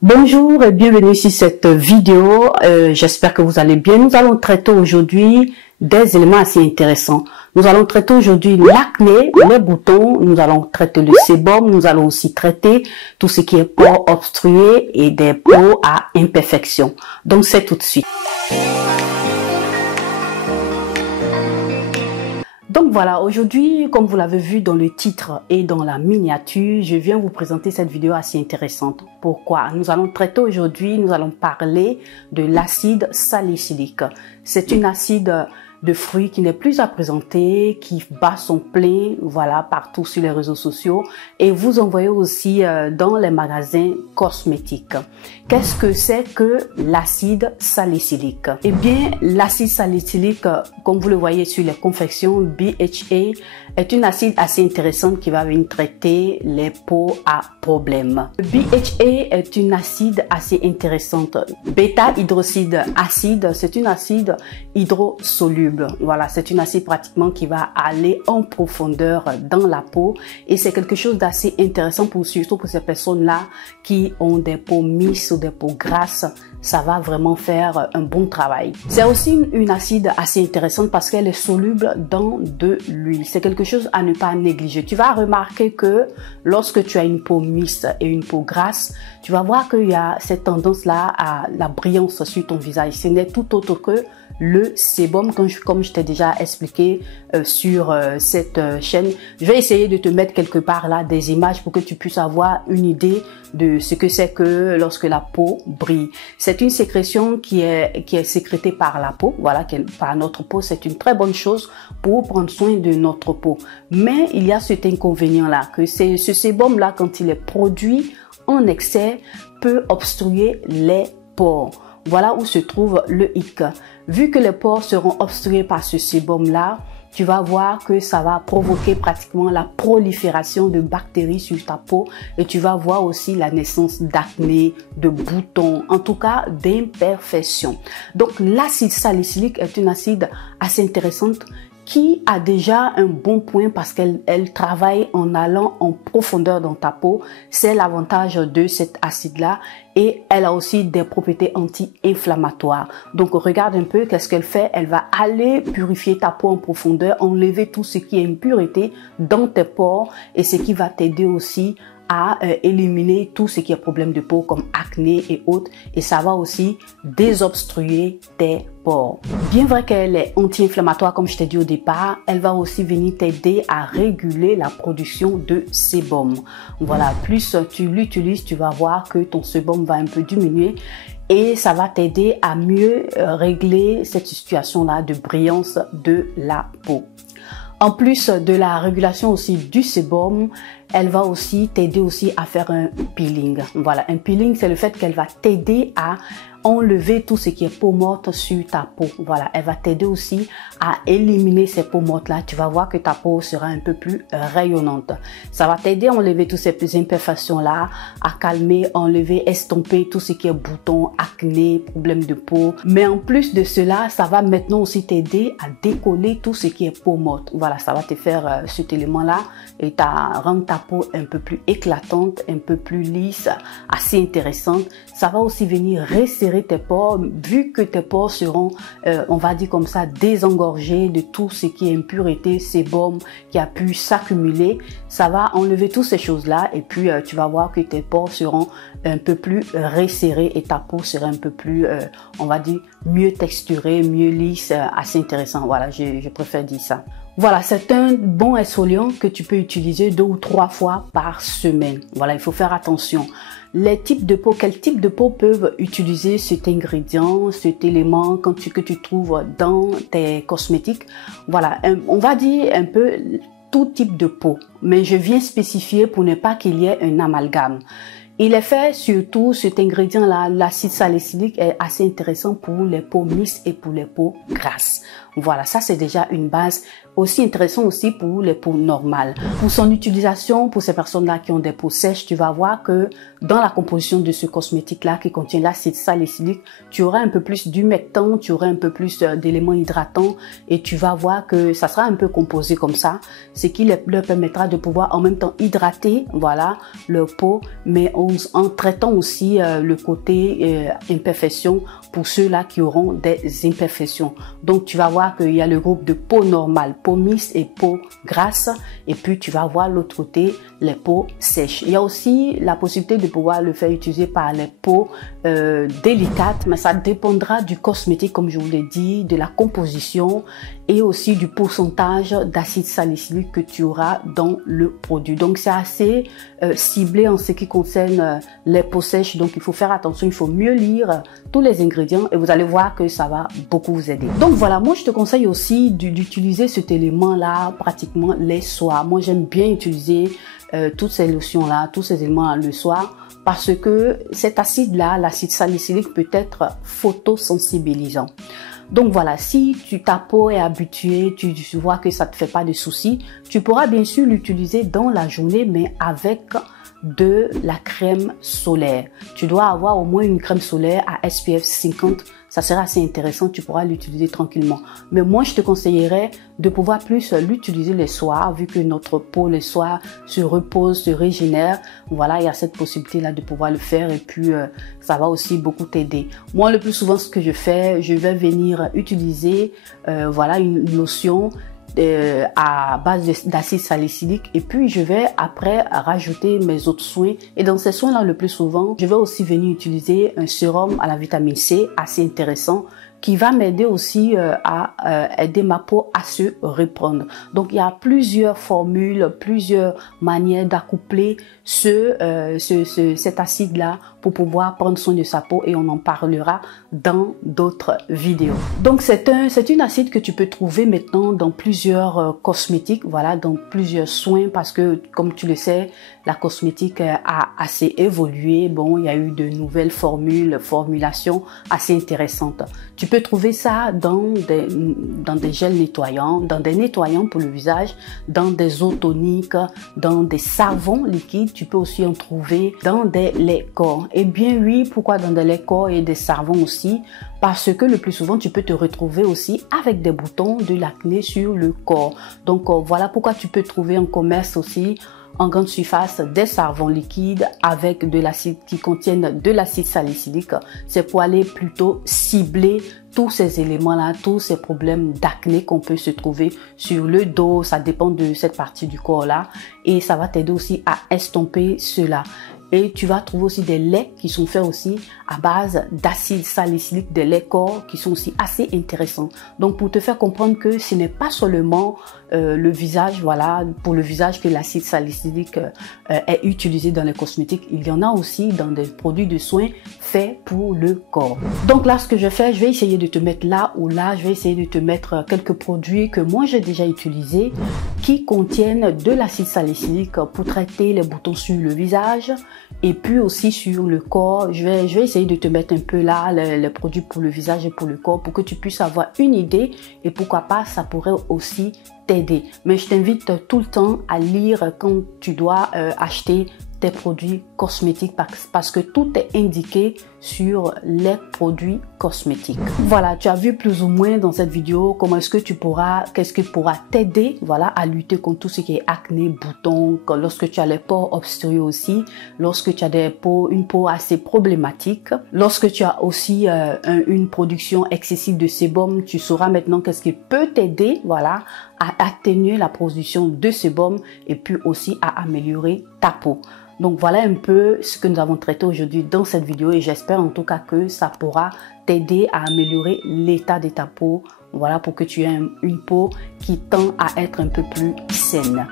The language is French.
Bonjour et bienvenue sur cette vidéo. J'espère que vous allez bien. Nous allons traiter aujourd'hui des éléments assez intéressants. Nous allons traiter aujourd'hui l'acné, les boutons, nous allons traiter le sébum, nous allons aussi traiter tout ce qui est pores obstrués et des peaux à imperfection. Donc c'est tout de suite. Donc voilà, aujourd'hui, comme vous l'avez vu dans le titre et dans la miniature, je viens vous présenter cette vidéo assez intéressante. Pourquoi? Nous allons traiter aujourd'hui, nous allons parler de l'acide salicylique. C'est une acide de fruits qui n'est plus à présenter, qui bat son plein, voilà, partout sur les réseaux sociaux et vous envoyez aussi dans les magasins cosmétiques. Qu'est-ce que c'est que l'acide salicylique? Eh bien, l'acide salicylique, comme vous le voyez sur les confections, BHA, est une acide assez intéressante qui va venir traiter les peaux à problème. Le BHA est une acide assez intéressante. Bêta-hydroxyde acide, c'est une acide hydrosoluble. Voilà, c'est une acide pratiquement qui va aller en profondeur dans la peau et c'est quelque chose d'assez intéressant surtout pour ces personnes-là qui ont des peaux minces ou des peaux grasses. Ça va vraiment faire un bon travail. C'est aussi une acide assez intéressante parce qu'elle est soluble dans de l'huile. C'est quelque chose à ne pas négliger. Tu vas remarquer que lorsque tu as une peau mince et une peau grasse, tu vas voir qu'il y a cette tendance-là à la brillance sur ton visage. Ce n'est tout autre que le sébum, comme je t'ai déjà expliqué sur cette chaîne. Je vais essayer de te mettre quelque part là des images pour que tu puisses avoir une idée de ce que c'est que lorsque la peau brille. C'est une sécrétion qui est sécrétée par la peau, voilà, par notre peau. C'est une très bonne chose pour prendre soin de notre peau. Mais il y a cet inconvénient là, que ce sébum là, quand il est produit en excès, peut obstruer les pores. Voilà où se trouve le hic. Vu que les pores seront obstrués par ce sébum-là, tu vas voir que ça va provoquer pratiquement la prolifération de bactéries sur ta peau et tu vas voir aussi la naissance d'acné, de boutons, en tout cas d'imperfections. Donc l'acide salicylique est une acide assez intéressante qui a déjà un bon point parce qu'elle travaille en allant en profondeur dans ta peau. C'est l'avantage de cet acide-là et elle a aussi des propriétés anti-inflammatoires. Donc regarde un peu qu'est-ce qu'elle fait. Elle va aller purifier ta peau en profondeur, enlever tout ce qui est impureté dans tes pores et ce qui va t'aider aussi à éliminer tout ce qui est problème de peau comme acné et autres et ça va aussi désobstruer tes pores. Bien vrai qu'elle est anti-inflammatoire comme je t'ai dit au départ, elle va aussi venir t'aider à réguler la production de sébum. Voilà, plus tu l'utilises, tu vas voir que ton sébum va un peu diminuer et ça va t'aider à mieux régler cette situation-là de brillance de la peau. En plus de la régulation aussi du sébum, elle va aussi t'aider aussi à faire un peeling. Voilà, un peeling, c'est le fait qu'elle va t'aider à enlever tout ce qui est peau morte sur ta peau. Voilà, elle va t'aider aussi à éliminer ces peaux mortes là. Tu vas voir que ta peau sera un peu plus rayonnante. Ça va t'aider à enlever toutes ces imperfections là, à calmer, enlever, estomper tout ce qui est boutons, acné, problèmes de peau. Mais en plus de cela, ça va maintenant aussi t'aider à décoller tout ce qui est peau morte. Voilà, ça va te faire cet élément là et rendre ta peau un peu plus éclatante, un peu plus lisse, assez intéressante. Ça va aussi venir resserrer tes pores, vu que tes pores seront, on va dire comme ça, désengorgés de tout ce qui est impureté, sébum qui a pu s'accumuler. Ça va enlever toutes ces choses-là et puis tu vas voir que tes pores seront un peu plus resserrés et ta peau sera un peu plus, on va dire, mieux texturée, mieux lisse, assez intéressant. Voilà, je préfère dire ça. Voilà, c'est un bon exfoliant que tu peux utiliser 2 ou 3 fois par semaine. Voilà, il faut faire attention. Les types de peau, quel type de peau peuvent utiliser cet ingrédient, cet élément que tu trouves dans tes cosmétiques? Voilà, on va dire un peu tout type de peau, mais je viens spécifier pour ne pas qu'il y ait un amalgame. Il est fait surtout, cet ingrédient-là, l'acide salicylique est assez intéressant pour les peaux minces et pour les peaux grasses. Voilà, ça c'est déjà une base aussi intéressant aussi pour les peaux normales. Pour son utilisation, pour ces personnes-là qui ont des peaux sèches, tu vas voir que dans la composition de ce cosmétique-là qui contient l'acide salicylique, tu auras un peu plus d'humectant, tu auras un peu plus d'éléments hydratants et tu vas voir que ça sera un peu composé comme ça, ce qui leur permettra de pouvoir en même temps hydrater, voilà, leur peau, mais en traitant aussi le côté imperfection pour ceux-là qui auront des imperfections. Donc, tu vas voir qu'il y a le groupe de peau normale, peau mixte et peau grasse. Et puis, tu vas voir l'autre côté, les peaux sèches. Il y a aussi la possibilité de pouvoir le faire utiliser par les peaux délicates, mais ça dépendra du cosmétique, comme je vous l'ai dit, de la composition et aussi du pourcentage d'acide salicylique que tu auras dans le produit. Donc, c'est assez ciblé en ce qui concerne les peaux sèches. Donc, il faut faire attention, il faut mieux lire tous les ingrédients et vous allez voir que ça va beaucoup vous aider. Donc, voilà, moi, je te conseille aussi d'utiliser cet élément-là pratiquement les soirs. Moi, j'aime bien utiliser toutes ces lotions-là, tous ces éléments le soir parce que cet acide-là, l'acide salicylique peut être photosensibilisant. Donc voilà, si ta peau est habituée, tu vois que ça ne te fait pas de soucis, tu pourras bien sûr l'utiliser dans la journée, mais avec de la crème solaire. Tu dois avoir au moins une crème solaire à SPF 50. Ça sera assez intéressant, tu pourras l'utiliser tranquillement. Mais moi, je te conseillerais de pouvoir plus l'utiliser les soirs, vu que notre peau les soirs se repose, se régénère. Voilà, il y a cette possibilité-là de pouvoir le faire et puis ça va aussi beaucoup t'aider. Moi, le plus souvent, ce que je fais, je vais venir utiliser voilà, une lotion à base d'acide salicylique et puis je vais après rajouter mes autres soins et dans ces soins là le plus souvent je vais aussi venir utiliser un sérum à la vitamine C assez intéressant qui va m'aider aussi à aider ma peau à se reprendre. Donc, il y a plusieurs formules, plusieurs manières d'accoupler cet acide-là pour pouvoir prendre soin de sa peau et on en parlera dans d'autres vidéos. Donc, c'est une acide que tu peux trouver maintenant dans plusieurs cosmétiques, voilà, dans plusieurs soins parce que, comme tu le sais, la cosmétique a assez évolué. Bon, il y a eu de nouvelles formulations assez intéressantes. Tu peux trouver ça dans des gels nettoyants, dans des nettoyants pour le visage, dans des eaux toniques, dans des savons liquides. Tu peux aussi en trouver dans des laits corps. Eh bien oui, pourquoi dans des laits corps et des savons aussi? Parce que le plus souvent, tu peux te retrouver aussi avec des boutons, de l'acné sur le corps. Donc voilà pourquoi tu peux trouver en commerce aussi en grande surface des savons liquides avec de l'acide qui contiennent de l'acide salicylique. C'est pour aller plutôt cibler tous ces éléments-là, tous ces problèmes d'acné qu'on peut se trouver sur le dos. Ça dépend de cette partie du corps-là et ça va t'aider aussi à estomper cela. Et tu vas trouver aussi des laits qui sont faits aussi à base d'acide salicylique, des laits corps qui sont aussi assez intéressants. Donc pour te faire comprendre que ce n'est pas seulement le visage, voilà, pour le visage que l'acide salicylique est utilisé dans les cosmétiques, il y en a aussi dans des produits de soins faits pour le corps. Donc là, ce que je fais, je vais essayer de te mettre là ou là, je vais essayer de te mettre quelques produits que moi j'ai déjà utilisés qui contiennent de l'acide salicylique pour traiter les boutons sur le visage et puis aussi sur le corps. Je vais essayer de te mettre un peu là les produits pour le visage et pour le corps pour que tu puisses avoir une idée et pourquoi pas ça pourrait aussi t'aider. Mais je t'invite tout le temps à lire quand tu dois acheter tes produits cosmétiques parce que tout est indiqué sur les produits cosmétiques. Voilà, tu as vu plus ou moins dans cette vidéo comment est-ce que qu'est-ce qui pourra t'aider, voilà, à lutter contre tout ce qui est acné, boutons, lorsque tu as les pores obstrués aussi, lorsque tu as une peau assez problématique, lorsque tu as aussi une production excessive de sébum, tu sauras maintenant qu'est-ce qui peut t'aider, voilà, à atténuer la production de sébum et puis aussi à améliorer ta peau. Donc voilà un peu ce que nous avons traité aujourd'hui dans cette vidéo et j'espère en tout cas que ça pourra t'aider à améliorer l'état de ta peau, voilà, pour que tu aies une peau qui tend à être un peu plus saine.